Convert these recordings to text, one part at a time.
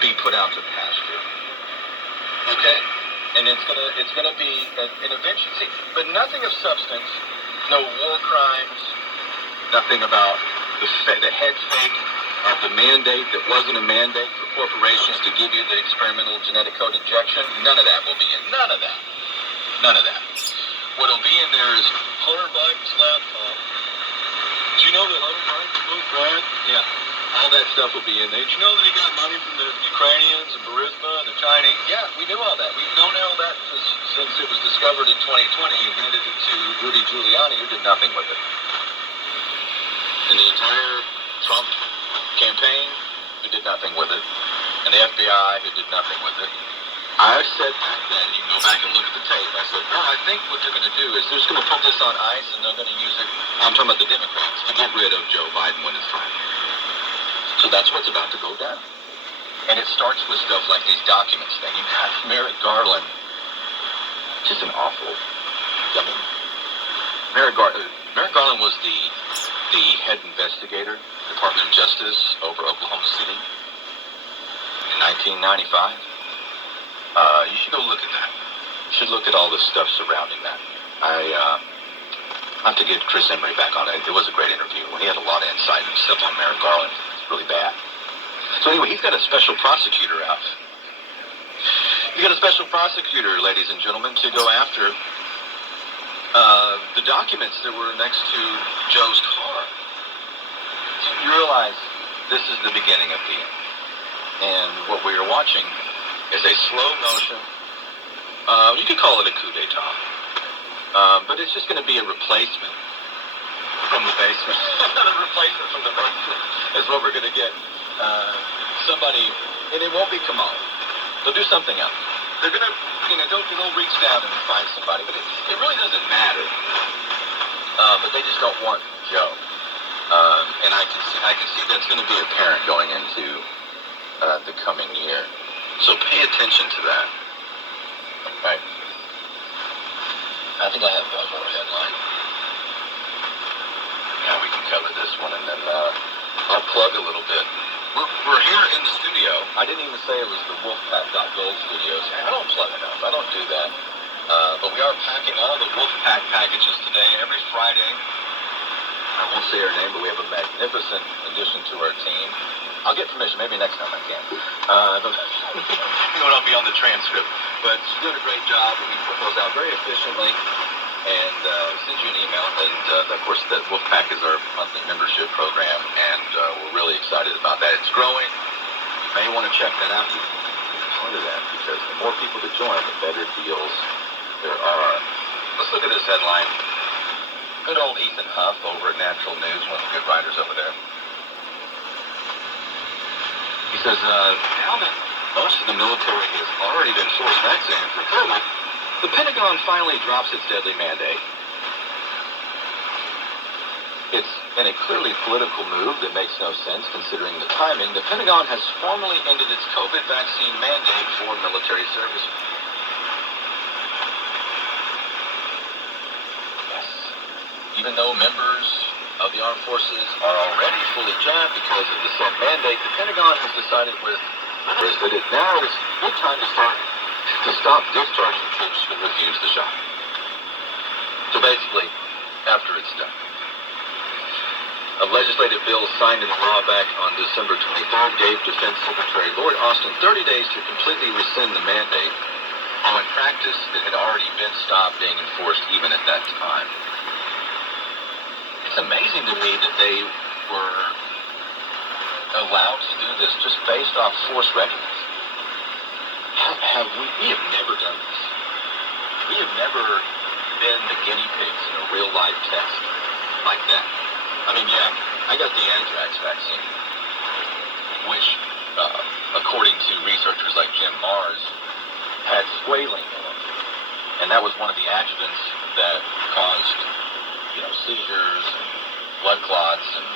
be put out to pasture. Okay, and it's gonna be an intervention. See, but nothing of substance, no war crimes, nothing about the head fake of the mandate that wasn't a mandate for corporations to give you the experimental genetic code injection. None of that will be in. None of that. None of that. What'll be in there is Hunter Biden's laptop. Did you know that Hunter Biden moved Brad? Yeah. All that stuff will be in there. Did you know that he got money from the Ukrainians and Burisma and the Chinese? Yeah, we knew all that. We've known all that since it was discovered in 2020. He handed it to Rudy Giuliani, who did nothing with it. And the entire Trump campaign, who did nothing with it. And the FBI, who did nothing with it. I said back then, you can go back and look at the tape, I said, no, I think what they're going to do is they're just going to put this on ice and they're going to use it, I'm talking about the Democrats, to get rid of Joe Biden when it's time. So that's what's about to go down. And it starts with stuff like these documents thing. You've got Merrick Garland, just an awful, I mean, Merrick Garland was the head investigator, Department of Justice over Oklahoma City in 1995. You should go look at that. You should look at all the stuff surrounding that. I have to get Chris Emery back on it. It was a great interview. He had a lot of insight and stuff on Merrick Garland. It's really bad. So anyway, he's got a special prosecutor out. He's got a special prosecutor, ladies and gentlemen, to go after the documents that were next to Joe's car. So you realize this is the beginning of the end. And what we are watching is a slow motion. You could call it a coup d'etat. But it's just going to be a replacement from the basement. A replacement from the basement is what we're going to get. Somebody, and it won't be Kamala. They'll do something else. They're going to, they'll reach down and find somebody. But it really doesn't matter. But they just don't want Joe. And I can see that's going to be apparent going into the coming year. So pay attention to that. Right. I think I have one more headline. Yeah, we can cover this one, and then I'll plug a little bit. We're here in the studio. I didn't even say it was the Wolfpack.gold studios. I don't plug enough. I don't do that. But we are packing all the Wolfpack packages today, every Friday. I won't say her name, but we have a magnificent addition to our team. I'll get permission. Maybe next time I can. I'll be on the transcript. But she's doing a great job, and we put those out very efficiently. And send you an email. And, of course, the Wolfpack is our monthly membership program, and we're really excited about that. It's growing. You may want to check that out. You can be part of that, because the more people that join, the better deals there are. Let's look at this headline. Good old Ethan Huff over at Natural News, one of the good writers over there. He says, now that most of the military has already been forced vaccinated for COVID, the Pentagon finally drops its deadly mandate. It's in a clearly political move that makes no sense considering the timing. The Pentagon has formally ended its COVID vaccine mandate for military service. Yes. Even though members of the armed forces are already fully jabbed because of the said mandate, the Pentagon has decided that it now is a good time to stop discharging troops who refuse the shot. So basically, after it's done. A legislative bill signed into law back on December 23rd gave Defense Secretary Lord Austin 30 days to completely rescind the mandate, while in practice it had already been stopped being enforced even at that time. It's amazing to me that they were allowed to do this just based off force readiness. We have never done this. We have never been the guinea pigs in a real life test like that. I mean, yeah, I got the anthrax vaccine, which, according to researchers like Jim Mars, had squalene in it. And that was one of the adjuvants that caused, seizures and blood clots and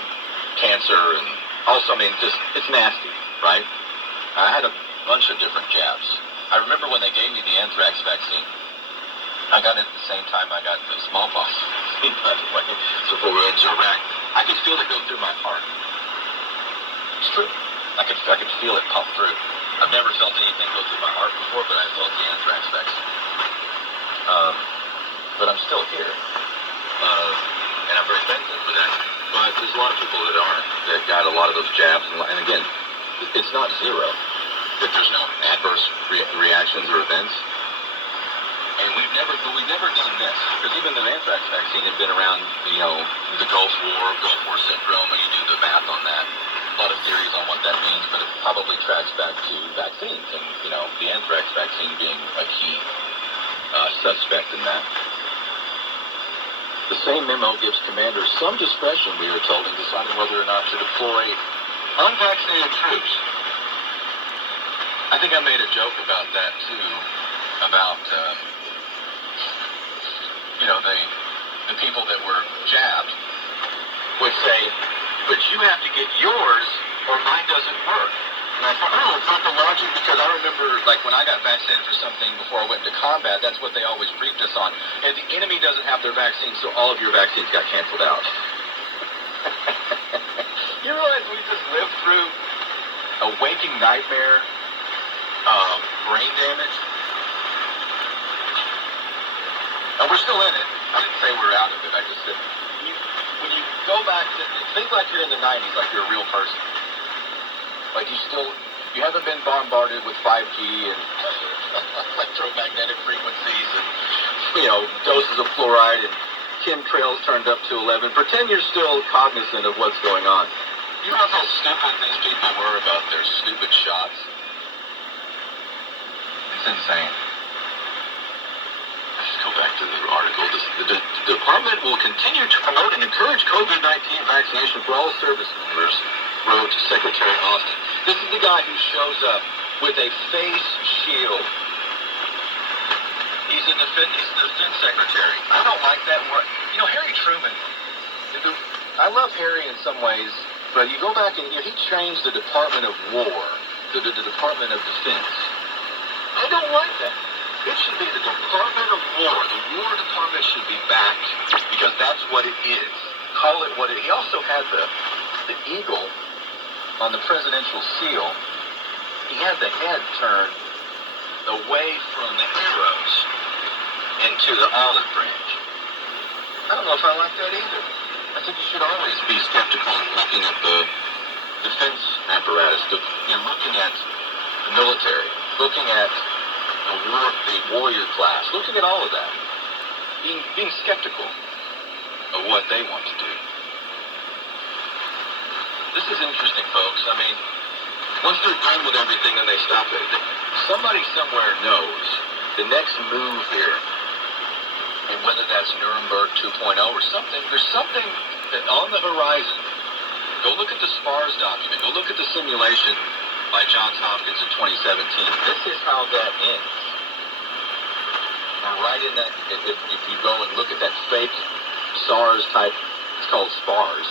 cancer, and also, it's nasty, right? I had a bunch of different jabs. I remember when they gave me the anthrax vaccine, I got it at the same time I got the smallpox vaccine, by the way, before we went to Iraq. I could feel it go through my heart. It's true. I could feel it pump through. I've never felt anything go through my heart before, but I felt the anthrax vaccine. But I'm still here, and I'm very thankful for that. But there's a lot of people that aren't, that got a lot of those jabs, and again, it's not zero. That there's no adverse reactions or events. And we've never done this, because even the anthrax vaccine had been around, the Gulf War syndrome, and you do the math on that. A lot of theories on what that means, but it probably tracks back to vaccines, and the anthrax vaccine being a key suspect in that. The same memo gives commanders some discretion, we are told, in deciding whether or not to deploy unvaccinated troops. I think I made a joke about that too, about the people that were jabbed would say, but you have to get yours or mine doesn't work. And I thought, it's not the logic, because I remember, like, when I got vaccinated for something before I went into combat, that's what they always briefed us on. And the enemy doesn't have their vaccine, so all of your vaccines got canceled out. You realize we just lived through a waking nightmare of brain damage? And we're still in it. I didn't say we're out of it. I just said, when you go back to, think like you're in the 90s, like you're a real person. Like you haven't been bombarded with 5G and electromagnetic frequencies and, doses of fluoride and chemtrails turned up to 11. Pretend you're still cognizant of what's going on. You know how stupid these people were about their stupid shots? It's insane. Let's go back to the article. The department will continue to promote and encourage COVID-19 vaccination for all service members, wrote Secretary Austin. This is the guy who shows up with a face shield. He's the defense secretary. I don't like that word. Harry Truman, I love Harry in some ways, but you go back and he changed the Department of War to the Department of Defense. I don't like that. It should be the Department of War. The War Department should be back, because that's what it is. Call it what it is. He also had the eagle on the presidential seal. He had the head turned away from the arrows into the olive branch. I don't know if I like that either. I think you should always be skeptical in looking at the defense apparatus, looking at the military, looking at the warrior class, looking at all of that, being skeptical of what they want to do. This is interesting, folks. I mean, once they're done with everything and they stop it, somebody somewhere knows the next move here, and whether that's Nuremberg 2.0 or something, there's something that on the horizon. Go look at the SPARS document. Go look at the simulation by Johns Hopkins in 2017. This is how that ends. We're right in that, if you go and look at that fake SARS type, it's called SPARS.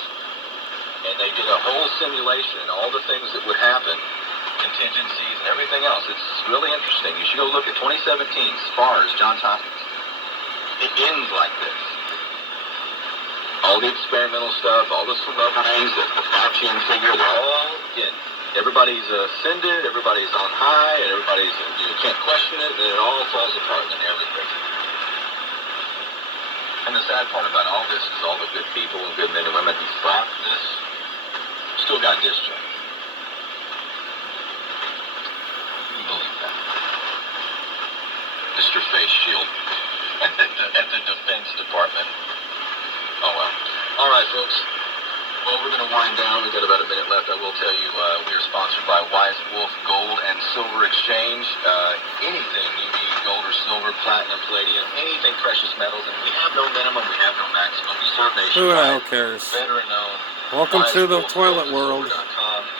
And they did a whole simulation and all the things that would happen, contingencies and everything else. It's really interesting. You should go look at 2017, SPARS, Johns Hopkins. It ends like this. All the experimental stuff, all the celebrities, the Faucian figure, they're all in. Everybody's ascended, everybody's on high, and everybody's, you can't question it, and it all falls apart in everything. And the sad part about all this is all the good people and good men and women who fought this still got discharged. Can you believe that? Mr. Face Shield at the Defense Department. Oh well. All right, folks. Well, we're going to wind down. We've got about a minute left. I will tell you, we are sponsored by Wise Wolf Gold and Silver Exchange. Anything you need, gold or silver, platinum, palladium, anything precious metals. And we have no minimum, we have no maximum. We serve nationwide. Who the hell cares? Veteran-owned. Welcome to the toilet world.